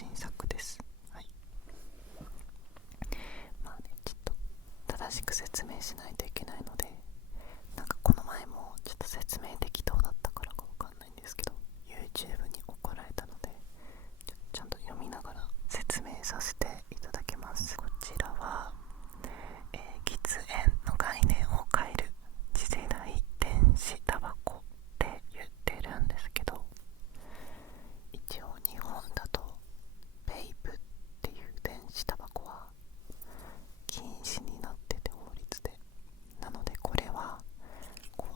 新作です。はい。ちょっと正しく説明しないといけないので、なんかこの前もちょっと説明適当だったからかわかんないんですけど、 YouTube に怒られたので、ちゃんと読みながら説明させていただきます。こちらは、喫煙の概念を変える次世代電子タバコって言ってるんですけど、一応日本だとベイプっていう電子タバコは禁止になってて、法律で。なのでこれは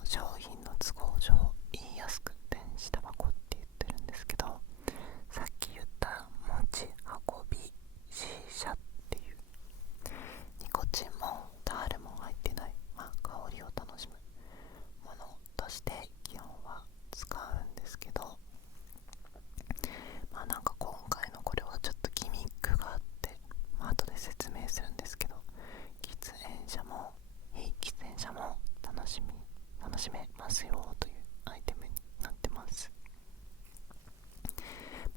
商品の都合上言いやすく電子タバコって言ってるんですけど、さっき言った持ち運び C 社っていう、ニコチンもタールも入ってない、香りを楽しむものとして基本は使うんですけど、なんか今回のこれはちょっとギミックがあって、後で説明するんですけど、喫煙者も非喫煙者も楽しめますよというアイテムになってます。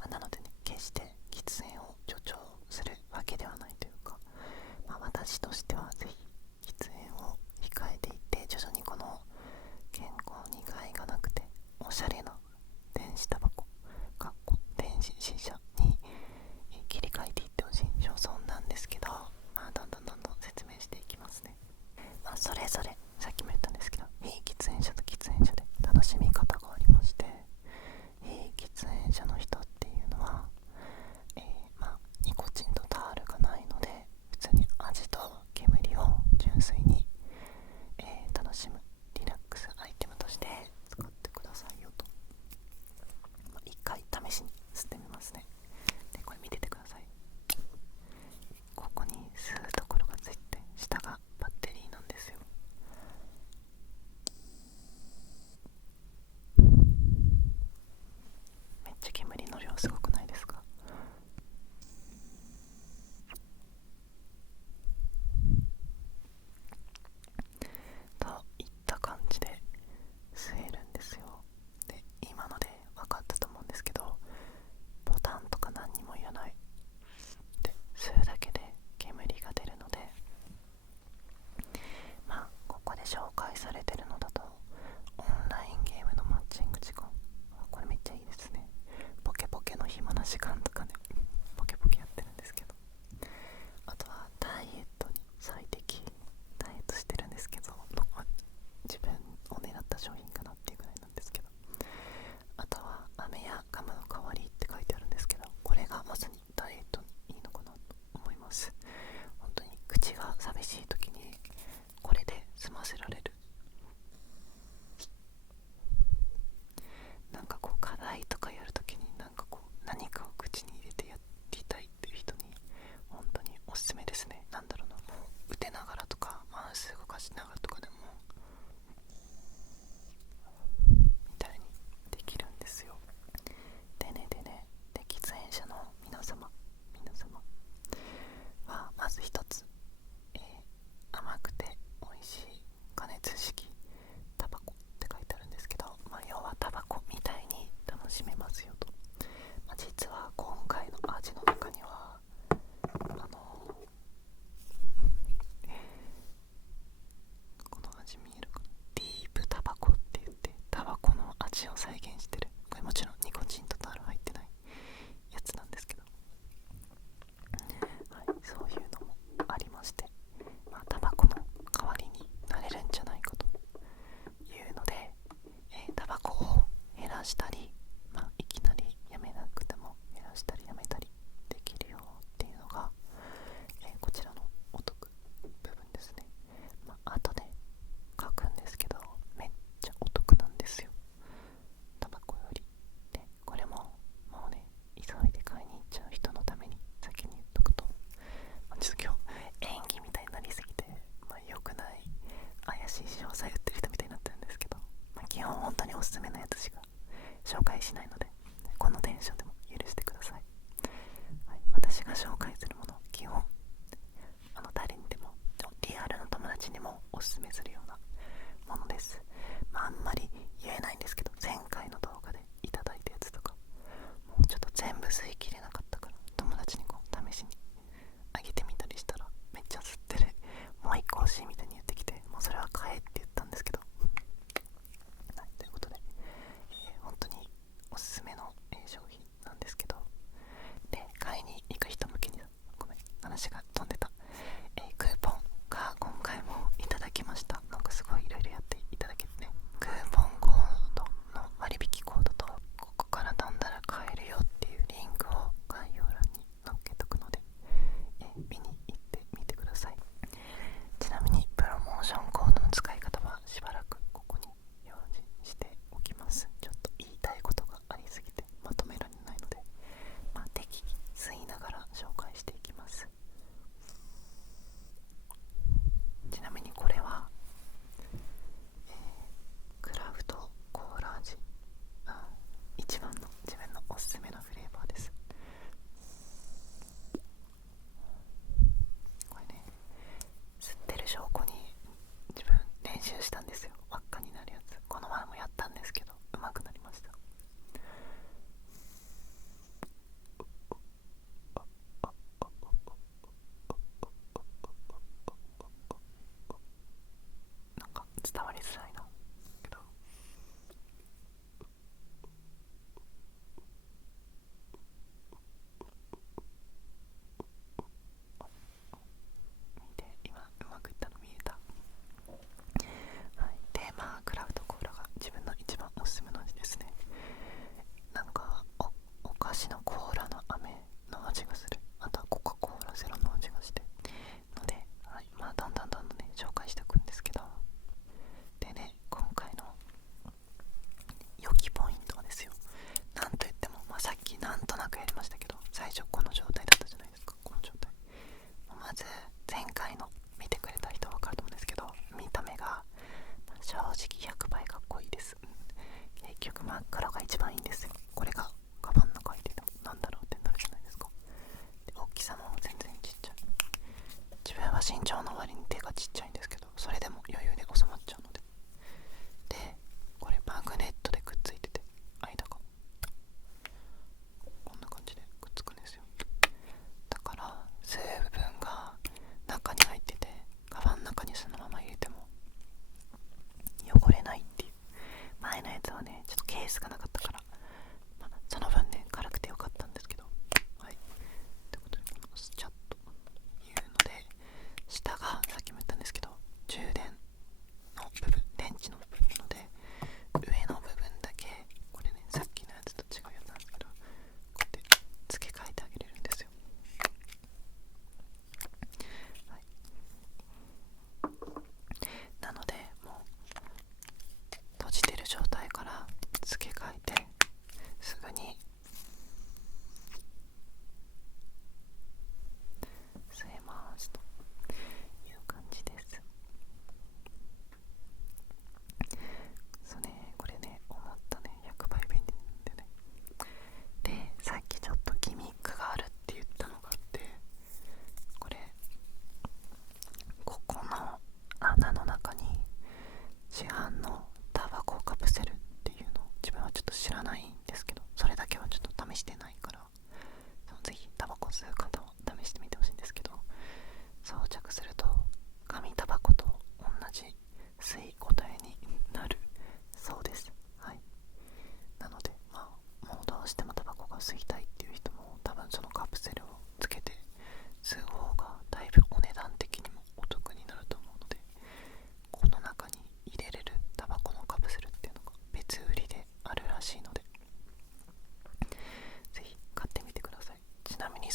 なのでね、決して喫煙を助長するわけではないというか、私としてはぜひ喫煙を控えていって、徐々にこの健康に害がなくておしゃれな電子タバコ電子 C 社に切り替えていってほしい所存なんですけど、どんどん説明していきますね。それぞれさっきも言ったんですけど、非喫煙者と喫煙者で楽しみ方がありまして、非喫煙者の人っていうのは、ニコチンとタールがないので、普通に味と煙を純粋に、楽しむリラックスアイテムとして使ってくださいよと。一回試しに吸ってみますね。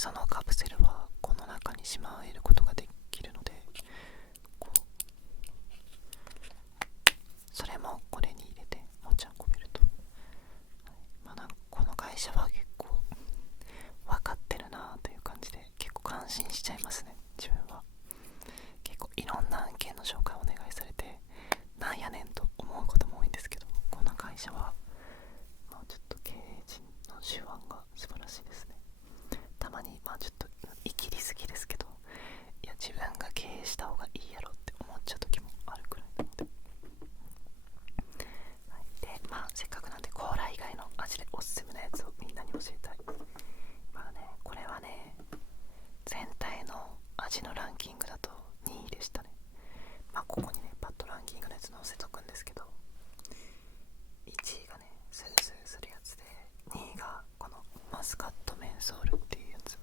そのカプセルはこの中にしまえることができるので、こうそれもこれに入れて持ち運べると、なんかこの会社は結構分かってるなという感じで、結構感心しちゃいますね。自分は結構いろんな案件の紹介をお願いされて、なんやねんと思うことも多いんですけど、この会社は、ちょっと経営陣の手腕が素晴らしいですね。たまにちょっとイキりすぎですけど、いや自分が経営した方がいいやろって思っちゃう時もあるくらいなので、でせっかくなんでコーラ以外の味でおすすめのやつをみんなに教えたい。これはね、全体の味のランキングだと2位でしたね。ここにねパッとランキングのやつ載せとくんですけど、1位がねスースーするやつで、2位がこのマスカットメンソールっていうやつ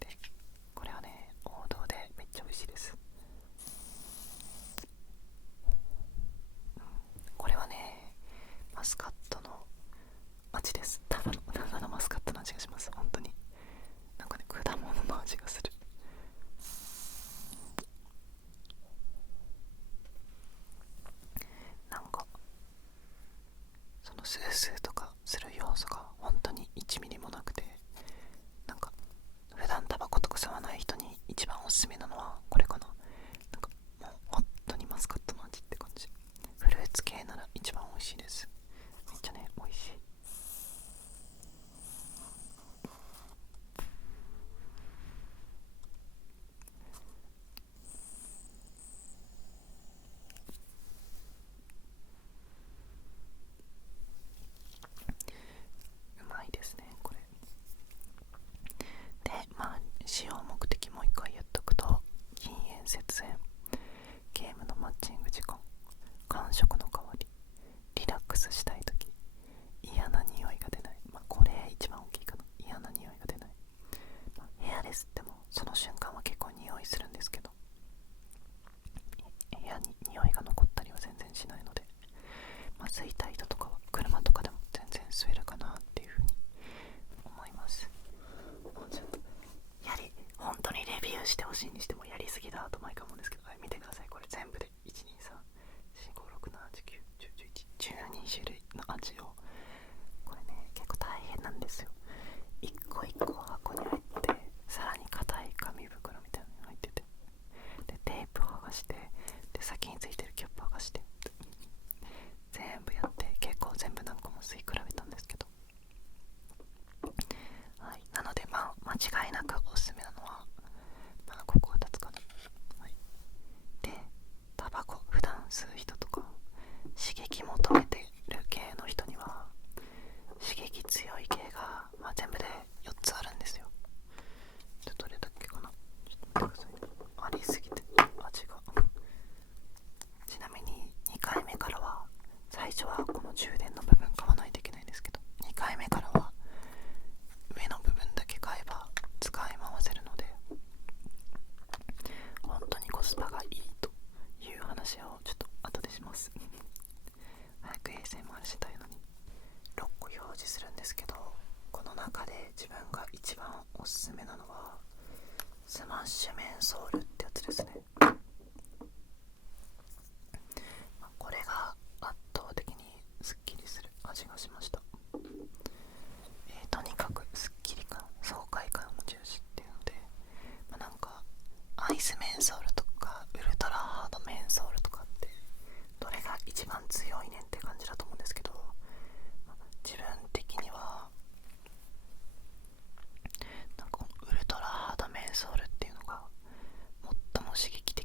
で、これはね王道でめっちゃ美味しいです。これはねマスカットの味です。ただのマスカットの味がします。本当になんかね、果物の味がする。なんかそのスースーとかする要素が本当に1ミリもなくて、なんか普段タバコとか吸わない人に一番おすすめなのはこれかな。なんかもう本当にマスカットの味って感じ。フルーツ系なら一番美味しいです。めっちゃね美味しい。うまいですねこれで。使用目的もう一回言っとくと、禁煙節煙、ゲームのマッチング時間、間食の代わり、リラックスしたいとき、嫌な匂いが出ない。これ一番大きいかな。嫌な匂いが出ない。部屋で吸ってもその瞬間は結構匂いするんですけど、部屋に匂いが残ったりは全然しないので、吸いたい人とかは車とかでも全然吸えるかなっていうふうに思います。ちょっと本当にレビューしてほしいにしてもやりすぎだと毎回思うんですけど、見てください。これ全部で123456789101112種類の味を、これね結構大変なんですよ。一個一個箱に入って、さらに硬い紙袋みたいなのに入ってて、でテープを剥がして、で先についてるキャップ剥がして、全部やって、結構全部何個も吸い比べたんですけど、なので間違いなくおすすめなのは、ここが立つかな。でタバコ普段吸う人とか、刺激求めてる系の人には、刺激強い系が、全部で4つあるんですよ。どれだっけかな、ちょっと待ってくださいね。ありすぎて味が。ちなみに2回目からは、最初はこの充電の部分買わないといけないんですけど、2回目からは上の部分だけ買えば使い回せるので、本当にコスパがいいという話をちょっと後でします。早く ASMR したいのに。6個表示するんですけど、この中で自分が一番おすすめなのはスマッシュメンソールってやつですね。これが圧倒的にすっきりする味がしました。とにかくすっきり感、爽快感も重視っていうので、なんかアイスメンソールとかウルトラハードメンソールとかってどれが一番強いねんって感じだと思うんですけど、自分的にはなんかこのウルトラハードメンソールっていうのが最も刺激的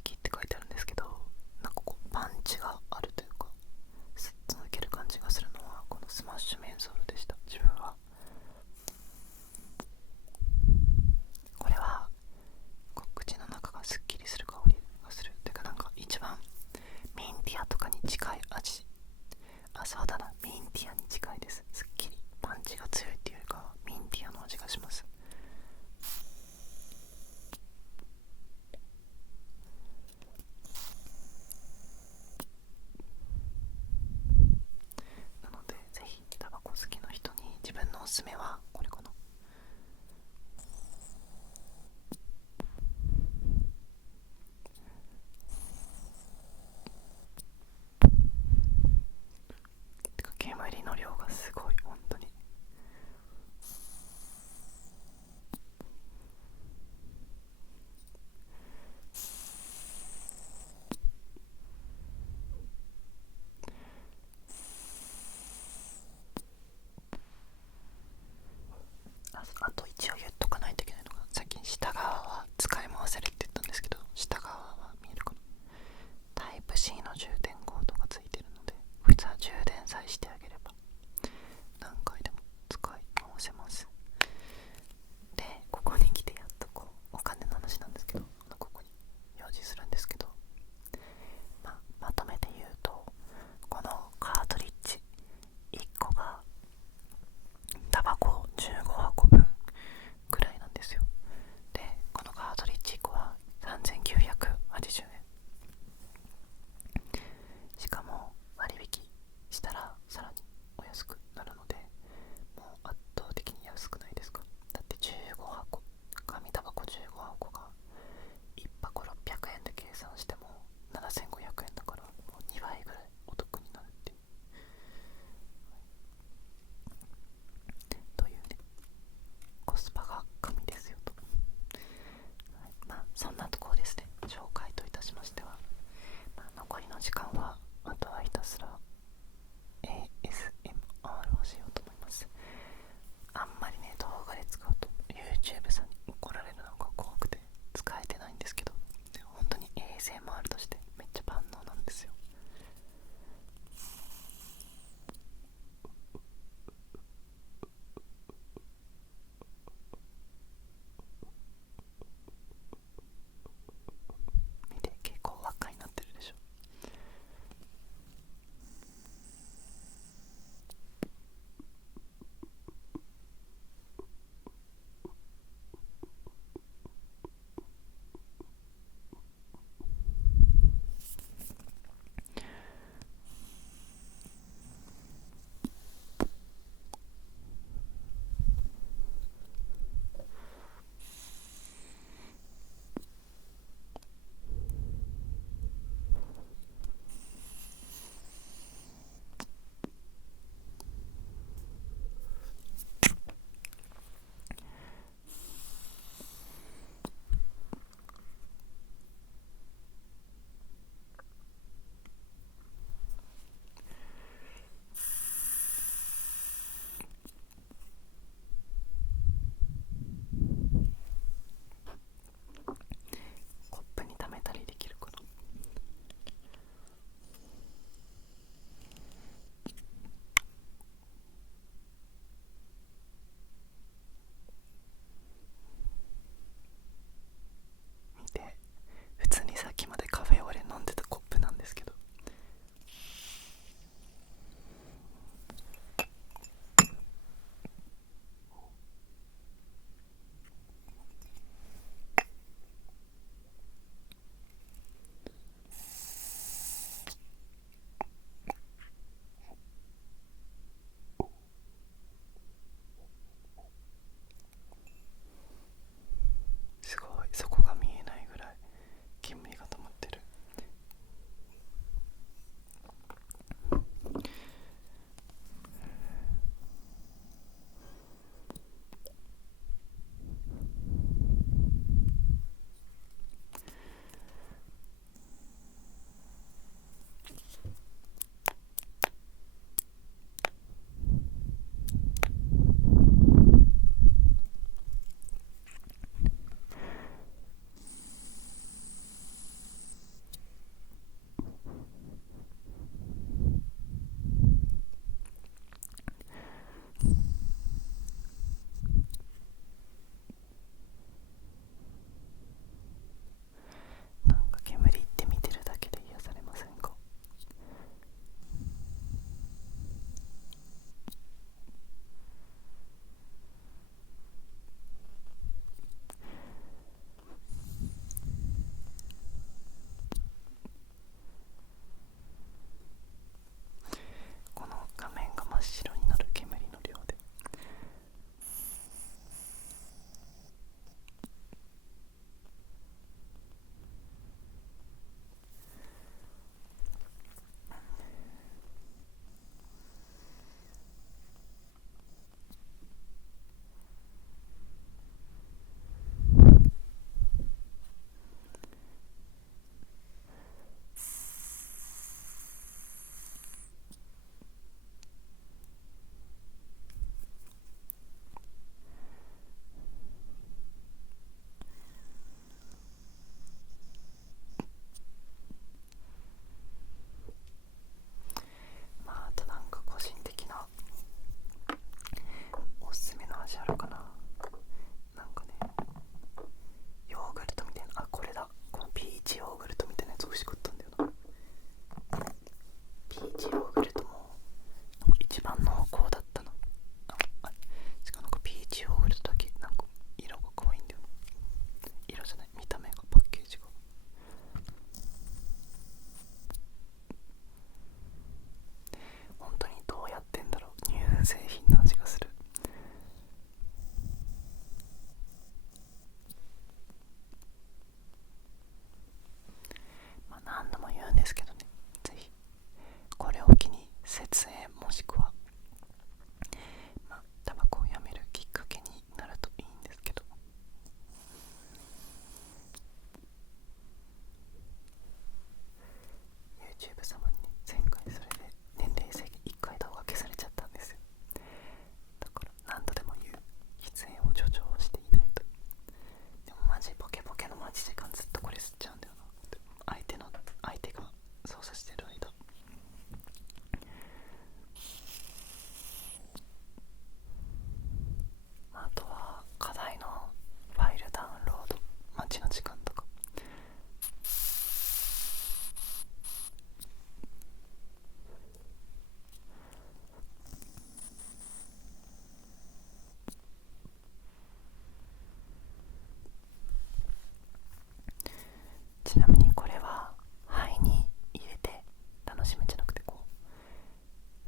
ちなみにこれは肺に入れて楽しむんじゃなくて、こ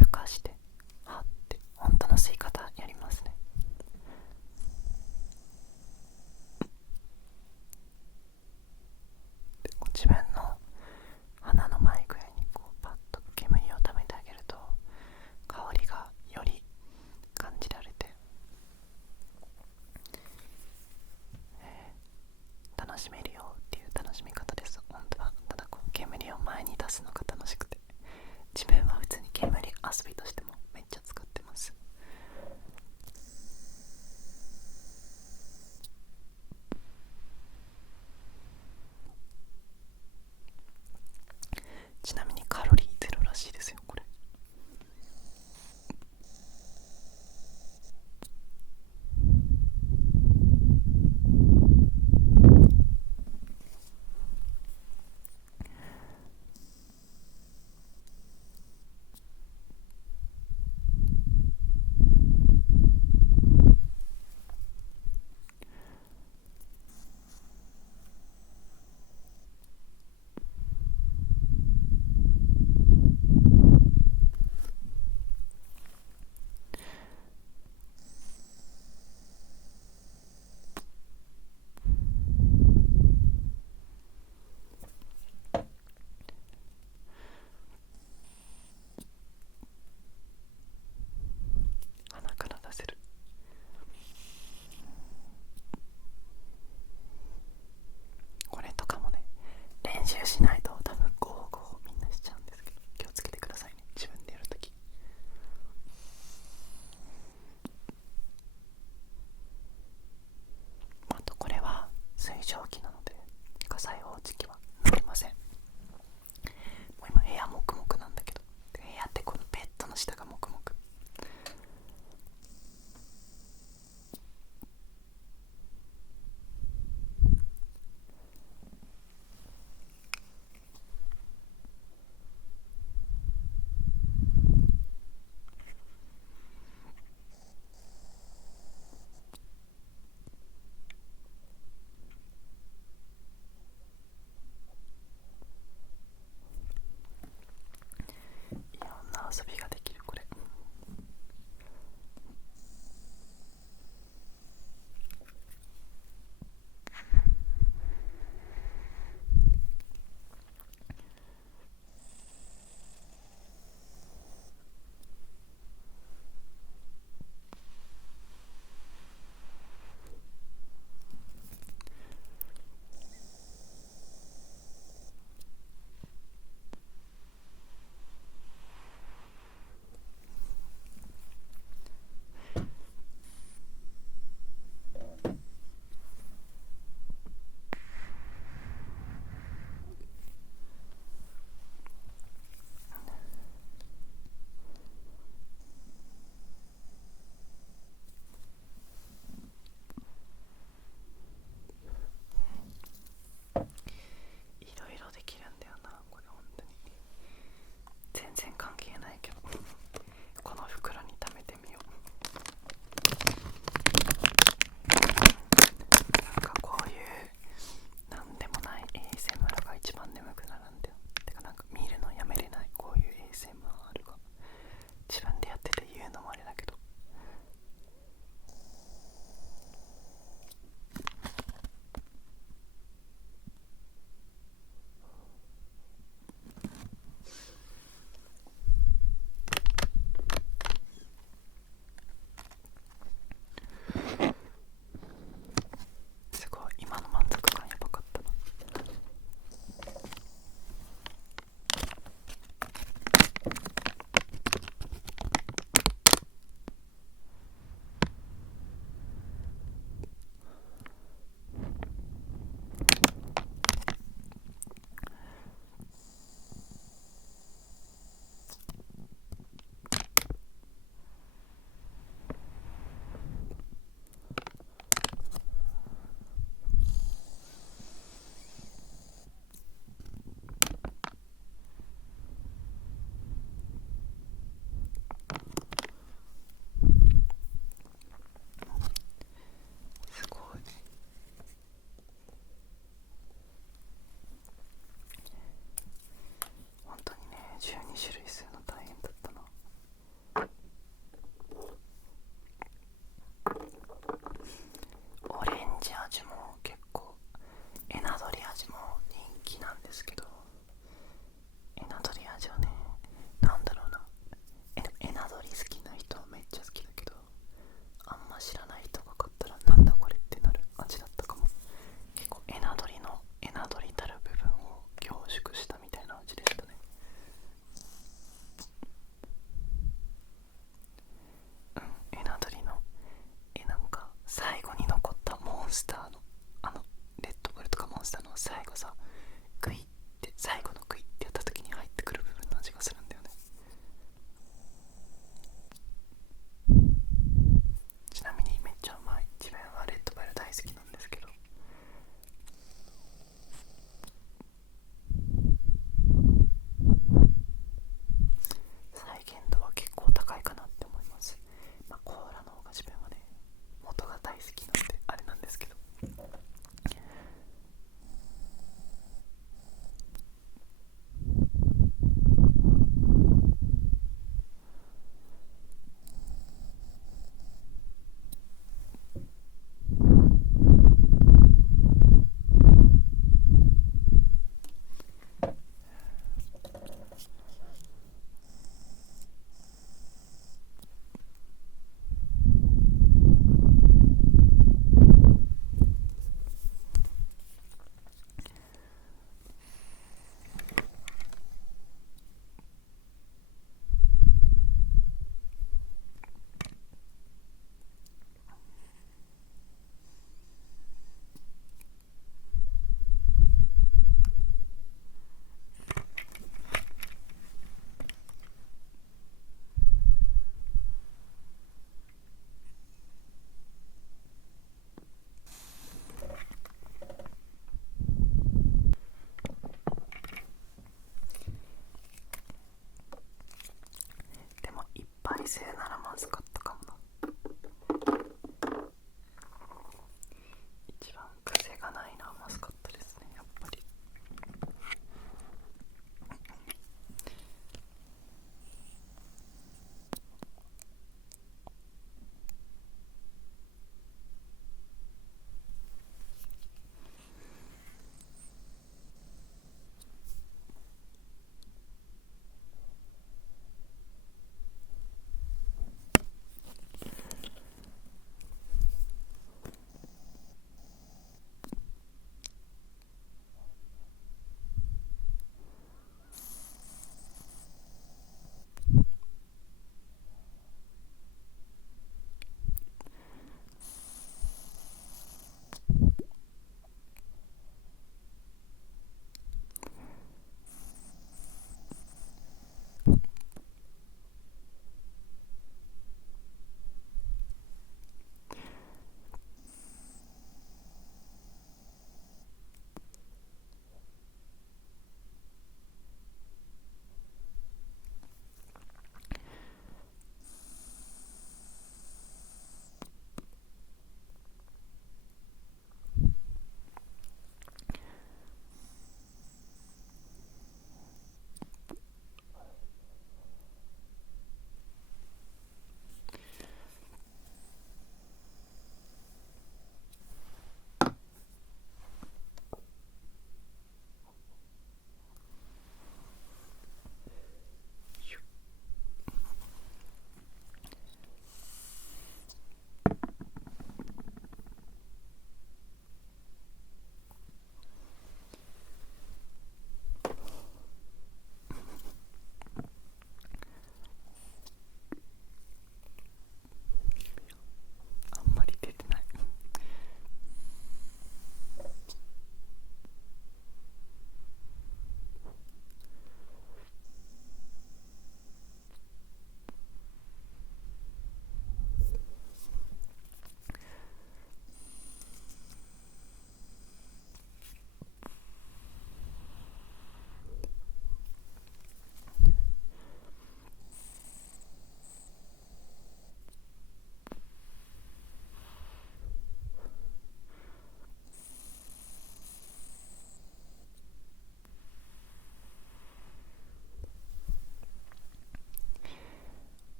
うふかしてはって本当の吸い方やりますね。で自分の鼻の前ぐらいにこうパッと煙を溜めてあげると香りがより感じられて、楽しめるよっていう楽しみ方です。本当はただこう煙を前に出すのが楽しくて、自分は普通に煙遊びとして